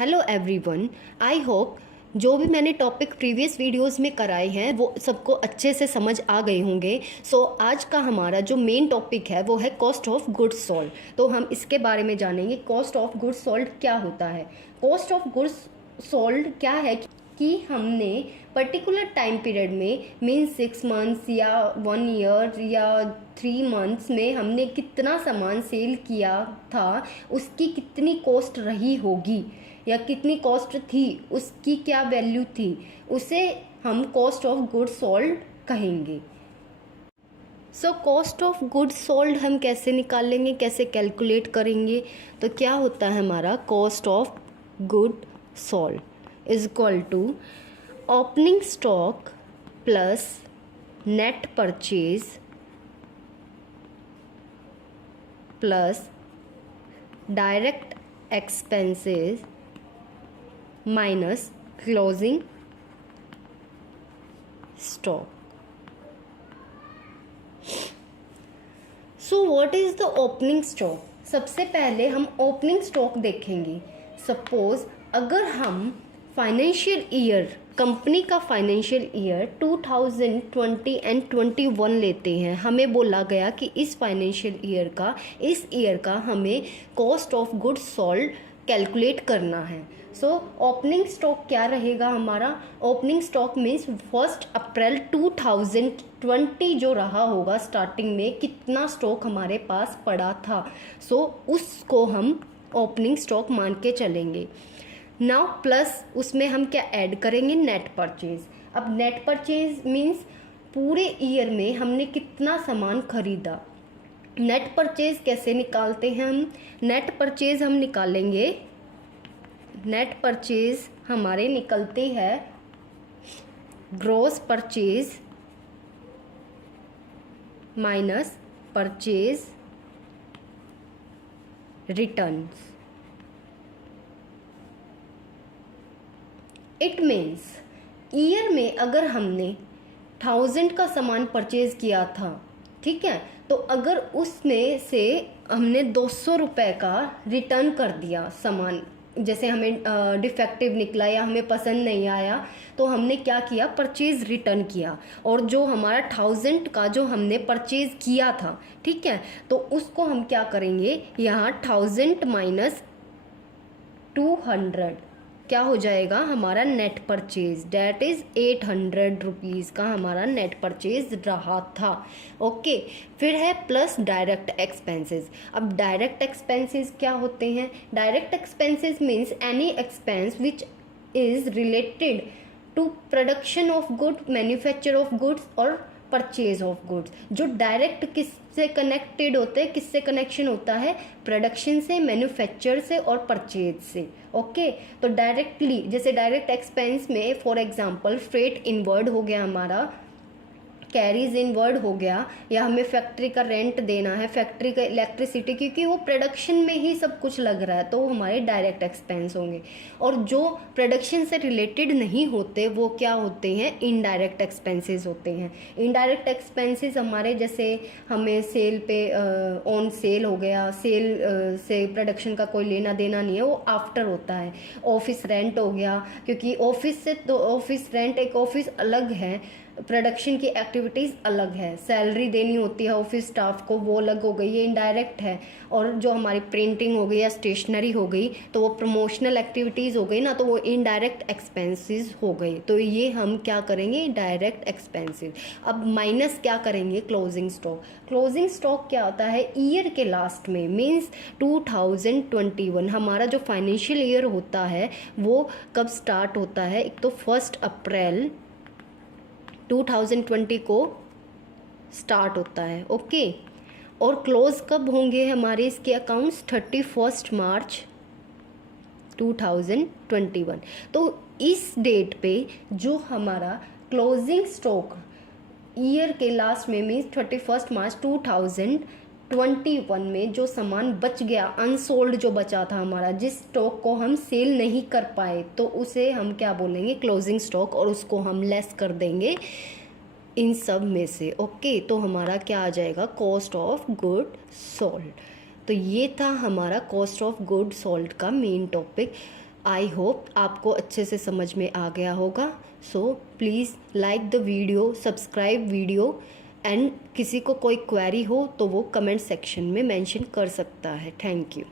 Hello everyone, I hope जो भी मैंने टॉपिक प्रीवियस वीडियोस में कराए हैं वो सबको अच्छे से समझ आ गए होंगे। सो आज का हमारा जो मेन टॉपिक है वो है कॉस्ट ऑफ गुड्स सोल्ड। तो हम इसके बारे में जानेंगे कॉस्ट ऑफ गुड्स सोल्ड क्या होता है। कॉस्ट ऑफ गुड्स सोल्ड क्या है कि हमने पर्टिकुलर टाइम पीरियड में मीन्स 6 मंथ्स या 1 ईयर या 3 मंथ्स में हमने कितना सामान सेल किया था, उसकी कितनी कॉस्ट रही होगी या कितनी कॉस्ट थी, उसकी क्या वैल्यू थी, उसे हम कॉस्ट ऑफ गुड्स सोल्ड कहेंगे। So cost of goods sold हम कैसे निकालेंगे, कैसे कैलकुलेट करेंगे? तो क्या होता है हमारा cost of good sold is equal to opening stock plus net purchase plus direct expenses minus closing stock. So what is the opening stock? सबसे पहले हम ओपनिंग स्टॉक देखेंगे। सपोज अगर हम फाइनेंशियल ईयर, कंपनी का फाइनेंशियल ईयर 2020 एंड 21 लेते हैं, हमें बोला गया कि इस फाइनेंशियल ईयर का, इस ईयर का हमें cost of goods sold calculate करना है। सो ओपनिंग स्टॉक क्या रहेगा हमारा? ओपनिंग स्टॉक मीन्स 1 अप्रैल 2020 जो रहा होगा, स्टार्टिंग में कितना स्टॉक हमारे पास पड़ा था, सो उसको हम ओपनिंग स्टॉक मान के चलेंगे। नाउ प्लस उसमें हम क्या ऐड करेंगे? Net purchase. अब नेट परचेज मीन्स पूरे ईयर में हमने कितना सामान खरीदा। नेट परचेज कैसे निकालते हैं हम? नेट परचेज हम निकालेंगे, नेट परचेज हमारे निकलते हैं gross purchase minus purchase returns. It means year में अगर हमने 1000 का सामान परचेज किया था, ठीक है, तो अगर उसमें से हमने 200 रुपये का रिटर्न कर दिया सामान, जैसे हमें डिफेक्टिव निकला या हमें पसंद नहीं आया, तो हमने क्या किया? परचेज रिटर्न किया। और जो हमारा 1000 का जो हमने परचेज किया था, ठीक है, तो उसको हम क्या करेंगे? यहाँ 1000 माइनस 200 क्या हो जाएगा? हमारा net purchase, that is 800 rupees का हमारा नेट परचेज रहा था। ओके, फिर है प्लस डायरेक्ट एक्सपेंसेस। अब डायरेक्ट एक्सपेंसेस क्या होते हैं? Direct expenses means any expense which is related to production of good, manufacture of goods और परचेज ऑफ गुड्स। जो डायरेक्ट किससे कनेक्टेड होते हैं, किससे कनेक्शन होता है? प्रोडक्शन से, मैन्युफैक्चर से और परचेज से। ओके, तो डायरेक्टली जैसे डायरेक्ट एक्सपेंस में फॉर एग्जांपल फ्रेट इनवर्ड हो गया हमारा, कैरीज इनवर्ड हो गया, या हमें फैक्ट्री का रेंट देना है, फैक्ट्री का इलेक्ट्रिसिटी, क्योंकि वो प्रोडक्शन में ही सब कुछ लग रहा है, तो हमारे डायरेक्ट एक्सपेंस होंगे। और जो प्रोडक्शन से रिलेटेड नहीं होते वो क्या होते हैं? इनडायरेक्ट एक्सपेंसेस होते हैं। इनडायरेक्ट एक्सपेंसेस हमारे जैसे हमें सेल पे ऑन सेल हो गया, सेल से प्रोडक्शन का कोई लेना देना नहीं है, वो आफ्टर होता है। ऑफिस रेंट हो गया, क्योंकि ऑफिस से तो ऑफिस रेंट, एक ऑफिस अलग है, प्रोडक्शन की एक्टिविटीज़ अलग है, सैलरी देनी होती है ऑफिस स्टाफ को, वो अलग हो गई, ये इनडायरेक्ट है। और जो हमारी प्रिंटिंग हो गई या स्टेशनरी हो गई, तो वो प्रमोशनल एक्टिविटीज़ हो गई ना, तो वो इनडायरेक्ट एक्सपेंसेस हो गई। तो ये हम क्या करेंगे? Direct expenses. अब माइनस क्या करेंगे? Closing stock. क्लोजिंग स्टॉक क्या होता है? ईयर के लास्ट में मीन्स 2021 हमारा जो फाइनेंशियल ईयर होता है वो कब स्टार्ट होता है? एक तो 1 अप्रैल 2020 को स्टार्ट होता है। ओके, और क्लोज कब होंगे हमारे इसके अकाउंट्स? 31 मार्च 2021। तो इस डेट पे जो हमारा क्लोजिंग स्टॉक ईयर के लास्ट में मीन्स 31 मार्च 2021 में जो सामान बच गया, अनसोल्ड जो बचा था हमारा, जिस स्टॉक को हम सेल नहीं कर पाए, तो उसे हम क्या बोलेंगे? क्लोजिंग स्टॉक, और उसको हम लेस कर देंगे इन सब में से। ओके, तो हमारा क्या आ जाएगा? Cost of good sold. तो ये था हमारा कॉस्ट ऑफ गुड सोल्ड का मेन टॉपिक। आई होप आपको अच्छे से समझ में आ गया होगा। So please like the video, subscribe video and किसी को कोई क्वेरी हो तो वो कमेंट सेक्शन में मेंशन कर सकता है। Thank you.